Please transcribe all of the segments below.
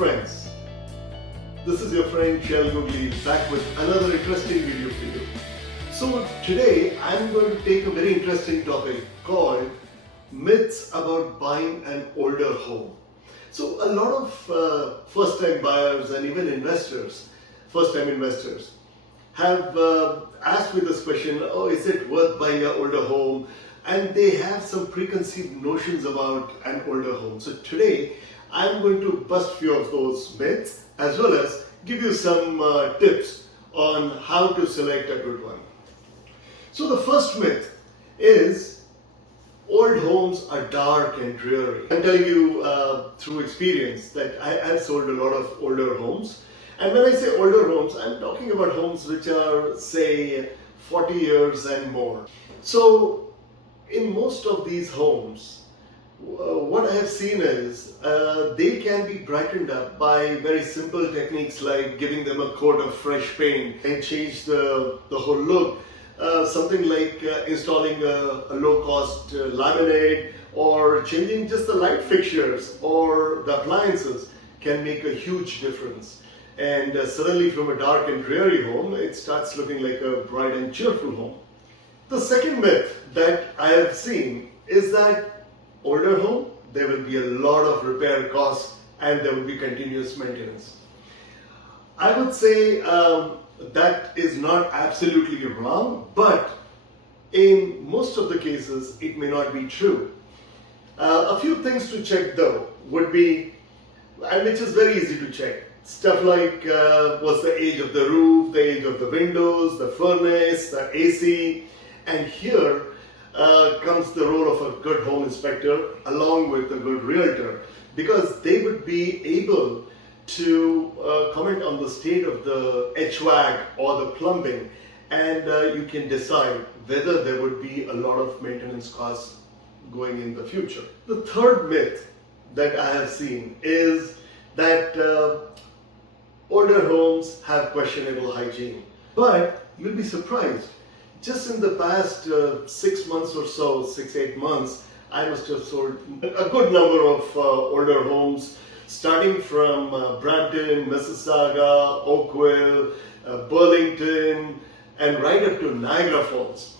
friends, this is your friend Shail back with another interesting video for you. So today I'm going to take a very interesting topic called myths about buying an older home. So a lot of first-time buyers and even investors, first-time investors, have asked me this question, oh, is it worth buying an older home? And they have some preconceived notions about an older home. So today I'm going to bust a few of those myths as well as give you some tips on how to select a good one. So the first myth is old homes are dark and dreary. I'm telling you through experience that I've sold a lot of older homes. And when I say older homes, I'm talking about homes which are, say, 40 years and more. So in most of these homes, what I have seen is they can be brightened up by very simple techniques like giving them a coat of fresh paint and change the whole look. Something like installing a low-cost laminate or changing just the light fixtures or the appliances can make a huge difference. And suddenly from a dark and dreary home, it starts looking like a bright and cheerful home. The second myth that I have seen is that older home, there will be a lot of repair costs and there will be continuous maintenance. I would say that is not absolutely wrong, but in most of the cases it may not be true. A few things to check though would be, and which is very easy to check, stuff like what's the age of the roof, the age of the windows, the furnace, the AC, and here comes the role of a good home inspector along with a good realtor, because they would be able to comment on the state of the HVAC or the plumbing, and you can decide whether there would be a lot of maintenance costs going in the future. The third myth that I have seen is that older homes have questionable hygiene, but you'll be surprised. Just in the past 6 months or so, 6-8 months, I must have sold a good number of older homes, starting from Brampton, Mississauga, Oakville, Burlington, and right up to Niagara Falls.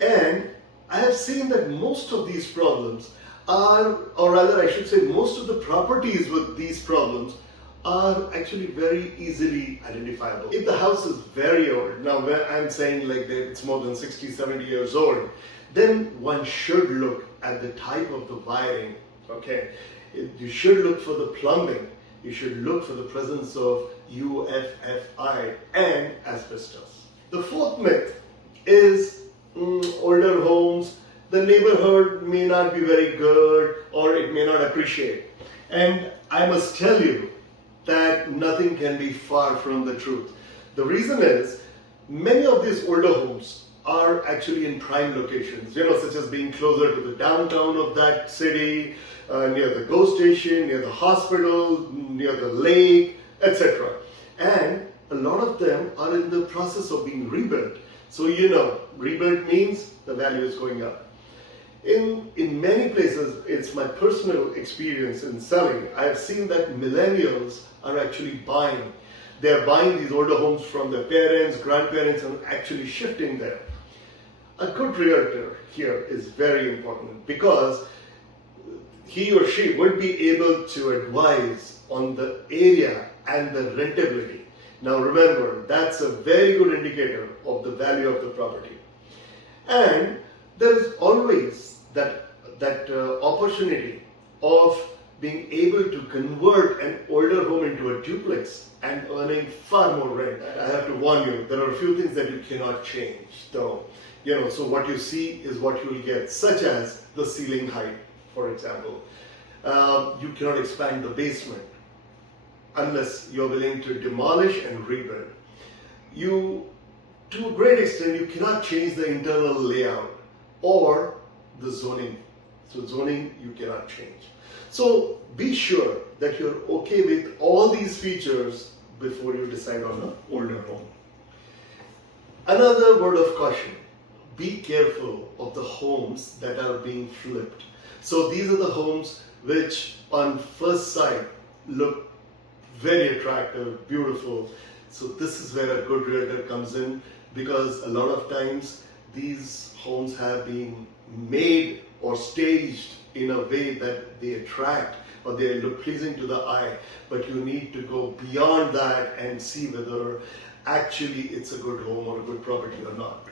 And I have seen that most of these problems are, or rather I should say most of the properties with these problems are actually very easily identifiable. If the house is very old, now when I'm saying like that it's more than 60, 70 years old, then one should look at the type of the wiring, okay? You should look for the plumbing, you should look for the presence of UFFI and asbestos. The fourth myth is older homes, the neighborhood may not be very good or it may not appreciate. And I must tell you that nothing can be far from the truth. The reason is, many of these older homes are actually in prime locations, such as being closer to the downtown of that city, near the GO station, near the hospital, near the lake, etc. And a lot of them are in the process of being rebuilt. So rebuilt means the value is going up. In many places, it's my personal experience in selling, I have seen that millennials are actually buying. They are buying these older homes from their parents, grandparents, and actually shifting there. A good realtor here is very important because he or she would be able to advise on the area and the rentability. Now remember, that's a very good indicator of the value of the property. And there is always that opportunity of being able to convert an older home into a duplex and earning far more rent. I have to warn you, there are a few things that you cannot change though. So what you see is what you will get, such as the ceiling height, for example. You cannot expand the basement unless you're willing to demolish and rebuild. To a great extent, you cannot change the internal layout or the zoning. So zoning you cannot change. So be sure that you're okay with all these features before you decide on an older home. Another word of caution, be careful of the homes that are being flipped. So these are the homes which on first sight look very attractive, beautiful. So this is where a good realtor comes in, because a lot of times these homes have been made or staged in a way that they attract or they look pleasing to the eye, but you need to go beyond that and see whether actually it's a good home or a good property or not.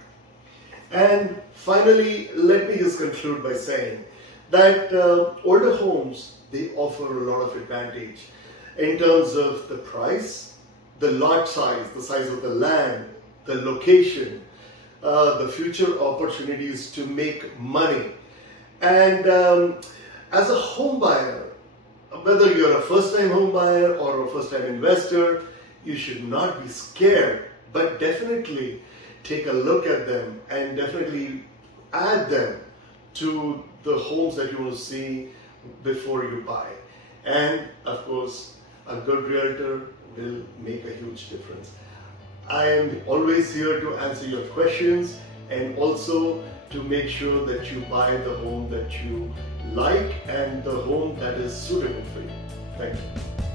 And finally, let me just conclude by saying that older homes, they offer a lot of advantage in terms of the price, the lot size, the size of the land, the location, the future opportunities to make money. And as a home buyer, whether you're a first-time home buyer or a first-time investor, you should not be scared, but definitely take a look at them and definitely add them to the homes that you will see before you buy. And of course, a good realtor will make a huge difference. I am always here to answer your questions and also to make sure that you buy the home that you like and the home that is suitable for you. Thank you.